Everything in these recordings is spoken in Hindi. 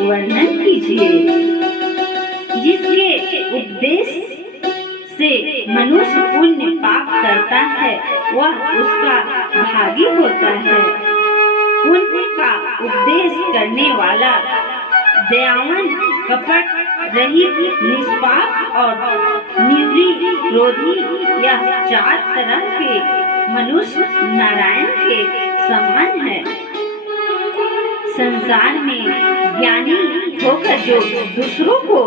वर्णन कीजिए। जिसके उपदेश से मनुष्य पुण्य पाप करता है वह उसका भागी होता है। पुण्य का उपदेश करने वाला दयावान, कपट रहित, निष्पाप और निर्विरोधी, यह 4 तरह के मनुष्य नारायण के समान है। संसार में ज्ञानी होकर जो दूसरों को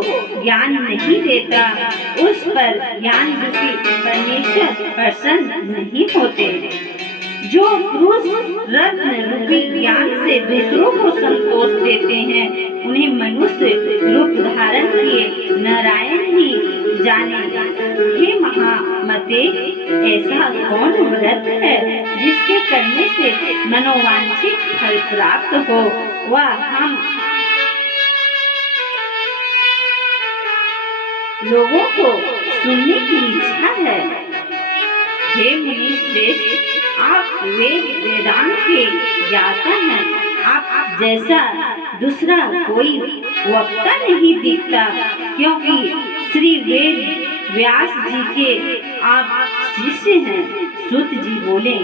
ज्ञान नहीं देता, उस पर ज्ञान रूपी परमेश्वर प्रसन्न नहीं होते। जो पुरुष रत्न रूपी ज्ञान से दूसरों को संतोष देते हैं, उन्हें मनुष्य रूप धारण किए नारायण ही जाने। हे महामते, ऐसा कौन व्रत है जिसके करने से मनोवांछित फल प्राप्त हो? वह हम लोगों को सुनने की इच्छा है। हे मुनि श्रेष्ठ, आप वेदांत के ज्ञाता हैं। आप जैसा दूसरा कोई वक्ता नहीं दिखता, क्योंकि श्री वेद व्यास जी के आप शिष्य हैं। सूत जी बोले,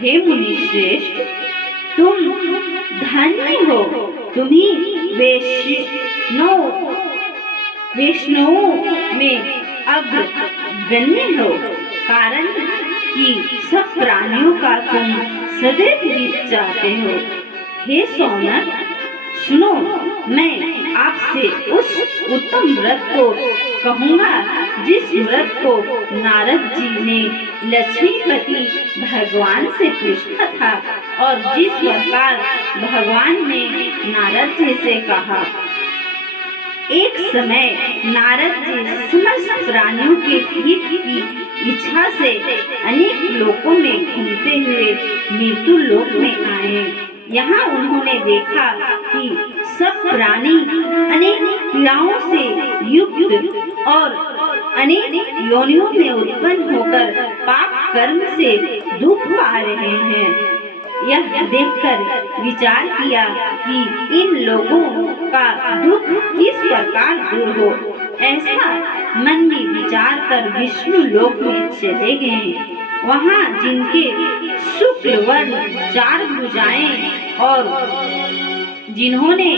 हे मुनि श्रेष्ठ, तुम धन्य हो। तुम्ही वैष्णवों में अग्रगण्य हो, कारण कि सब प्राणियों का तुम सदैव हित चाहते हो। हे सौनक, सुनो, मैं आपसे उस उत्तम व्रत को कहूँगा जिस व्रत को नारद जी ने लक्ष्मीपति भगवान से पूछा था और जिस प्रकार भगवान ने नारद जी से कहा। एक समय नारद जी समस्त प्राणियों के हित की इच्छा से अनेक लोकों में घूमते हुए मृत्यु लोक में आए। यहाँ उन्होंने देखा कि सब प्राणी अनेक पीड़ाओं से युक्त और अनेक योनियों में उत्पन्न होकर पाप कर्म से दुख पा रहे हैं। यह देखकर विचार किया कि इन लोगों का दुख किस प्रकार दूर हो। ऐसा मन में विचार कर विष्णु लोक में चले गए। वहाँ जिनके शुक्ल वर्ण 4 भुजाएं और जिन्होंने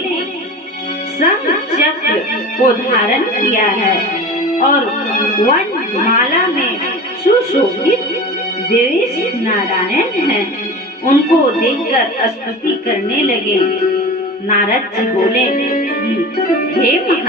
शंख चक्र को धारण किया है और वन माला में सुशोभित देवेश नारायण हैं, उनको देखकर स्तुति करने लगे। नारद जी बोले, हे